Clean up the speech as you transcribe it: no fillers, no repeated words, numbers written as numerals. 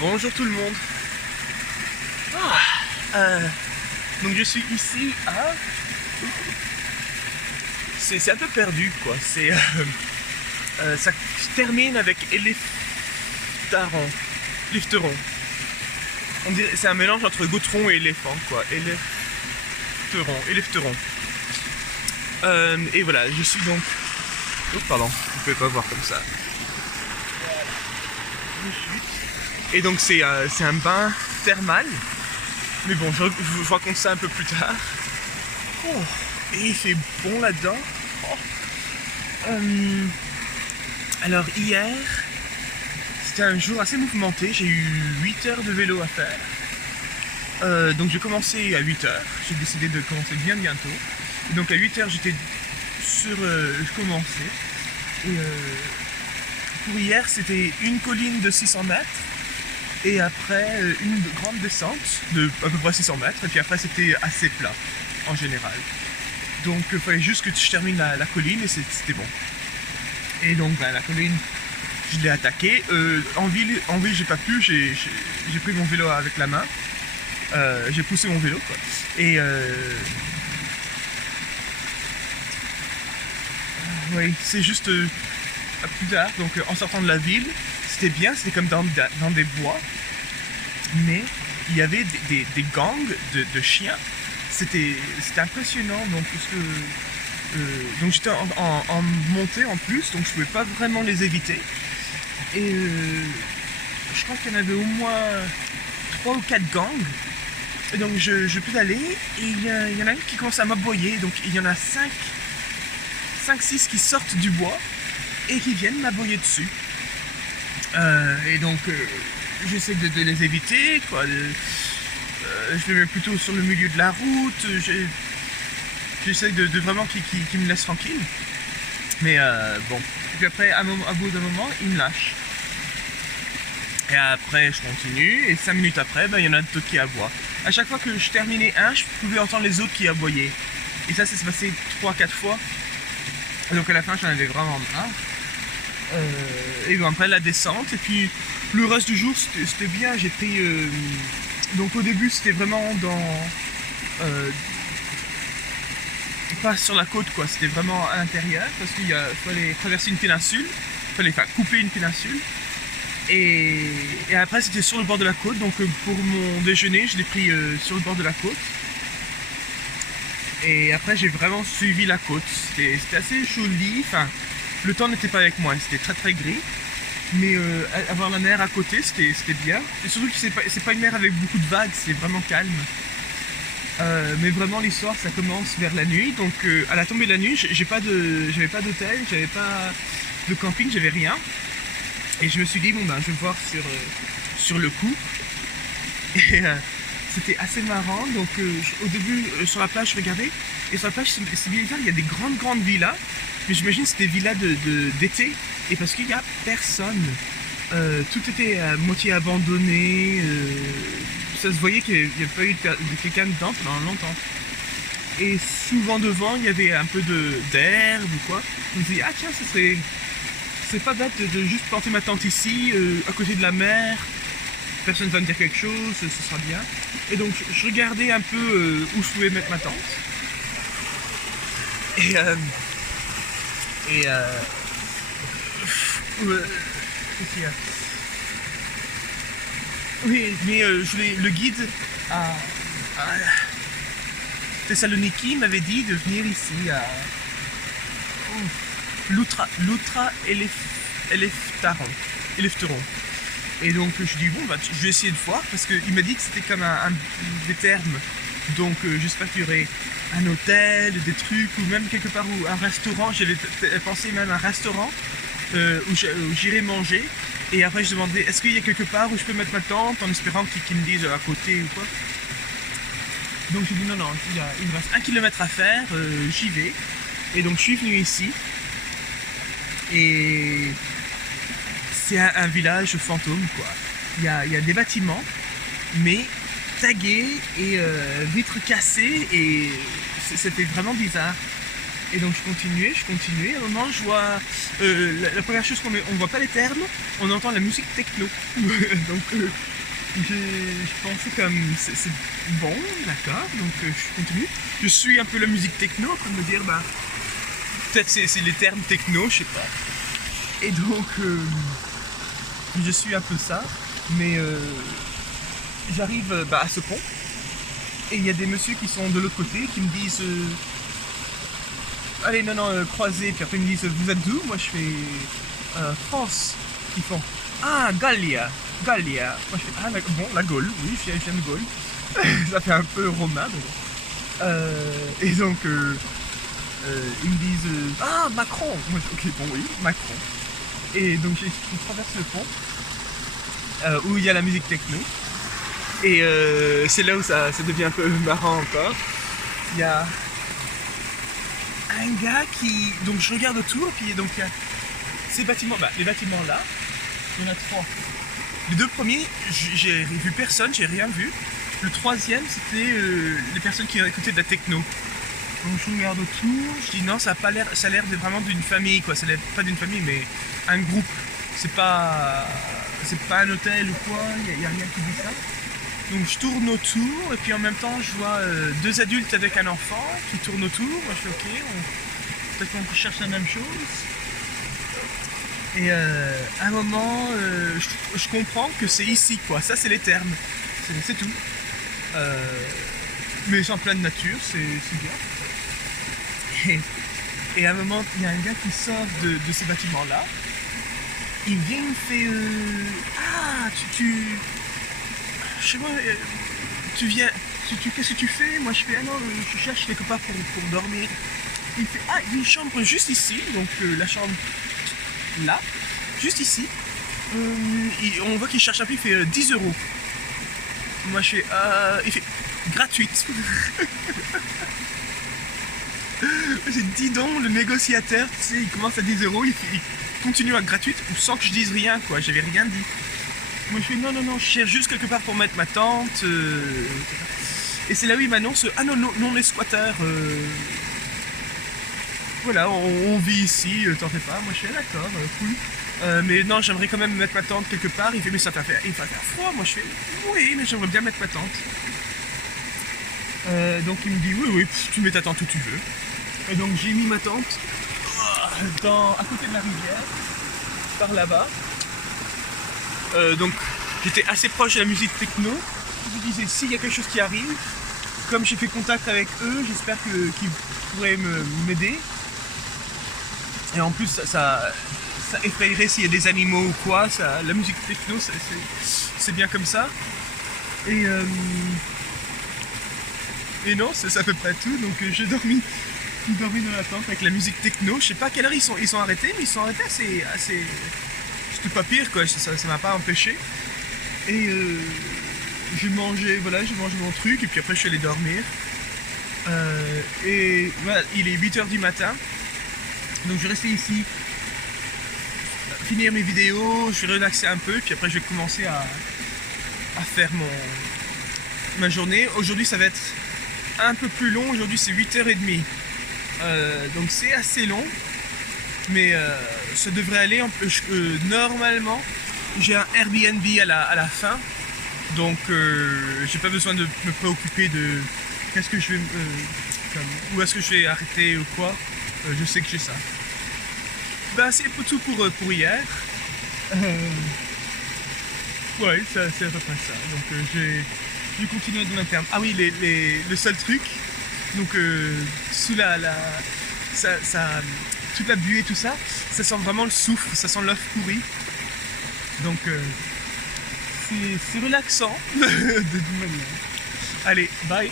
Bonjour tout le monde. Donc je suis ici à... C'est un peu perdu quoi. Ça termine avec Élefteron. On dirait c'est un mélange entre Gautron et éléphant quoi. Élefteron. Et voilà, je suis donc... Oh pardon, vous pouvez pas voir comme ça. Et donc c'est un bain thermal. Mais bon, je vous raconte ça un peu plus tard. Oh, et il fait bon là-dedans. Oh. Alors hier, c'était un jour assez mouvementé. J'ai eu 8 heures de vélo à faire. Donc j'ai commencé à 8 heures. J'ai décidé de commencer bien bientôt. Et donc à 8 heures, j'étais sur... je commençais. Et pour hier, c'était une colline de 600 mètres. Et après, une grande descente de à peu près 600 mètres. Et puis après, c'était assez plat, en général. Donc, il fallait juste que je termine la colline et c'était bon. Et donc, la colline, je l'ai attaquée. En ville, j'ai pas pu. J'ai pris mon vélo avec la main. J'ai poussé mon vélo, quoi. Et... oui, c'est juste plus tard. Donc, en sortant de la ville, c'était bien. C'était comme dans des bois. Mais il y avait des gangs de chiens. C'était impressionnant. Donc, donc j'étais en montée en plus, donc je pouvais pas vraiment les éviter. Et je crois qu'il y en avait au moins 3 ou 4 gangs. Et donc je pédalais et il y en a une qui commence à m'aboyer. Donc il y en a 5-6 qui sortent du bois et qui viennent m'aboyer dessus. Et donc j'essaie de les éviter, quoi. Je les mets plutôt sur le milieu de la route. J'essaie de vraiment qu'ils me laissent tranquille. Mais bon. Et puis après, à bout d'un moment, ils me lâchent. Et après, je continue. Et 5 minutes après, il y en a d'autres qui aboient. À chaque fois que je terminais un, je pouvais entendre les autres qui aboyaient. Et ça s'est passé 3-4 fois. Et donc à la fin, j'en avais vraiment marre. Et bon, après la descente. Et puis le reste du jour, c'était bien. J'ai pris... donc au début, c'était vraiment dans... pas sur la côte, quoi. C'était vraiment à l'intérieur. Parce qu'il fallait traverser une péninsule. Il fallait couper une péninsule. Et après, c'était sur le bord de la côte. Donc pour mon déjeuner, je l'ai pris sur le bord de la côte. Et après, j'ai vraiment suivi la côte. C'était assez joli. Enfin, le temps n'était pas avec moi. C'était très très gris. Mais avoir la mer à côté, c'était bien. Et surtout que c'est pas une mer avec beaucoup de vagues. C'est vraiment calme. Mais vraiment, l'histoire, ça commence vers la nuit. Donc à la tombée de la nuit, j'avais pas d'hôtel, j'avais pas de camping, j'avais rien. Et je me suis dit, bon ben, je vais voir sur le coup. Et c'était assez marrant. Donc au début, sur la plage, je regardais. Et sur la plage, c'est bien bizarre, il y a des grandes villas. Mais j'imagine que c'était des villas d'été. Et parce qu'il n'y a personne. Tout était à moitié abandonné. Ça se voyait qu'il n'y avait pas eu de quelqu'un dedans pendant longtemps. Et souvent devant, il y avait un peu d'herbe ou quoi. On me dit, ah tiens, c'est pas bête de juste planter ma tente ici, à côté de la mer. Personne va me dire quelque chose, ce sera bien. Et donc je regardais un peu où je pouvais mettre ma tente. Qu'est-ce qu'il y a ? Oui, mais le guide à Thessaloniki m'avait dit de venir ici à Loutra Élefteron. Et donc je dis bon, je vais essayer de voir parce qu'il m'a dit que c'était comme des thermes. Donc j'espère qu'il y aurait un hôtel, des trucs ou même quelque part où un restaurant. J'avais pensé même à un restaurant où j'irais manger. Et après je demandais est-ce qu'il y a quelque part où je peux mettre ma tente en espérant qu'ils me disent à côté ou quoi. Donc j'ai dit non, il me reste 1 kilomètre à faire, j'y vais. Et donc je suis venu ici. Et c'est un village fantôme quoi. Il y a des bâtiments, mais tagués et vitres cassées et c'était vraiment bizarre. Et donc je continuais. À un moment, je vois la première chose on voit pas les termes, on entend la musique techno. Donc je pensais comme c'est bon, d'accord. Donc je continue. Je suis un peu la musique techno en train de me dire bah peut-être c'est les termes techno, je sais pas. Et donc je suis un peu ça, mais j'arrive à ce pont et il y a des messieurs qui sont de l'autre côté qui me disent allez non croisez, puis après ils me disent vous êtes d'où? Moi je fais France. Ils font ah Gallia. Moi je fais ah bon la Gaule, oui je viens de Gaule. Ça fait un peu romain mais bon. Et donc ils me disent ah Macron. Moi je fais ok bon oui Macron. Et donc je traverse le pont où il y a la musique techno. Et c'est là où ça devient un peu marrant encore. Il y a un gars qui... Donc je regarde autour, et puis donc il y a ces bâtiments, les bâtiments là, il y en a 3. Les 2 premiers, j'ai vu personne, j'ai rien vu. Le 3e, c'était les personnes qui écoutaient de la techno. Donc je regarde autour, je dis non, ça a l'air vraiment d'une famille, quoi. Ça a l'air pas d'une famille, mais un groupe. C'est pas un hôtel ou quoi, il y a rien qui dit ça. Donc je tourne autour et puis en même temps je vois 2 adultes avec un enfant qui tournent autour. Moi je fais ok, peut-être qu'on cherche la même chose. Et à un moment je comprends que c'est ici quoi, ça c'est les termes, c'est tout. Mais c'est en pleine nature, c'est bien. Et à un moment il y a un gars qui sort de ces bâtiments là. Il vient, il me fait ah je sais pas, qu'est-ce que tu fais? Moi je fais ah non, je cherche quelque part pour dormir. Il fait ah, il y a une chambre juste ici, donc la chambre là, juste ici. On voit qu'il cherche un peu, il fait 10 €. Moi je fais il fait gratuite. J'ai dit donc le négociateur, tu sais, il commence à 10 €, il continue à gratuite sans que je dise rien quoi, j'avais rien dit. Moi je fais non, je cherche juste quelque part pour mettre ma tente. Et c'est là où il m'annonce ah non les squatteurs. Voilà, on vit ici, t'en fais pas. Moi je fais d'accord, cool. Mais non, j'aimerais quand même mettre ma tente quelque part. Il fait mais ça va faire froid. Moi je fais oui, mais j'aimerais bien mettre ma tente. Donc il me dit oui, tu mets ta tente où tu veux. Et donc j'ai mis ma tente à côté de la rivière, par là-bas. Donc j'étais assez proche de la musique techno. Je me disais s'il y a quelque chose qui arrive, comme j'ai fait contact avec eux, j'espère qu'ils pourraient m'aider. Et en plus ça effrayerait s'il y a des animaux ou quoi. La musique techno c'est bien comme ça. Et non, c'est à peu près tout. Donc j'ai dormi dans la tente avec la musique techno. Je sais pas à quelle heure ils sont arrêtés, mais ils sont arrêtés assez... C'était pas pire quoi, ça m'a pas empêché. Et j'ai mangé mon truc et puis après je suis allé dormir. Et voilà, il est 8 h du matin. Donc je vais rester ici, finir mes vidéos, je vais relaxer un peu, puis après je vais commencer à faire ma journée. Aujourd'hui ça va être un peu plus long, aujourd'hui c'est 8 h 30. Donc c'est assez long, mais ça devrait aller. Normalement j'ai un Airbnb à la fin, donc j'ai pas besoin de me préoccuper de qu'est-ce que je vais où est-ce que je vais arrêter ou quoi. Je sais que j'ai ça. C'est tout pour hier. Ouais, c'est à peu près ça. Donc je continue de l'interne. Ah oui, le seul truc, donc sous toute la buée et tout ça, ça sent vraiment le soufre, ça sent l'œuf pourri. Donc c'est relaxant de toute manière. Allez, bye.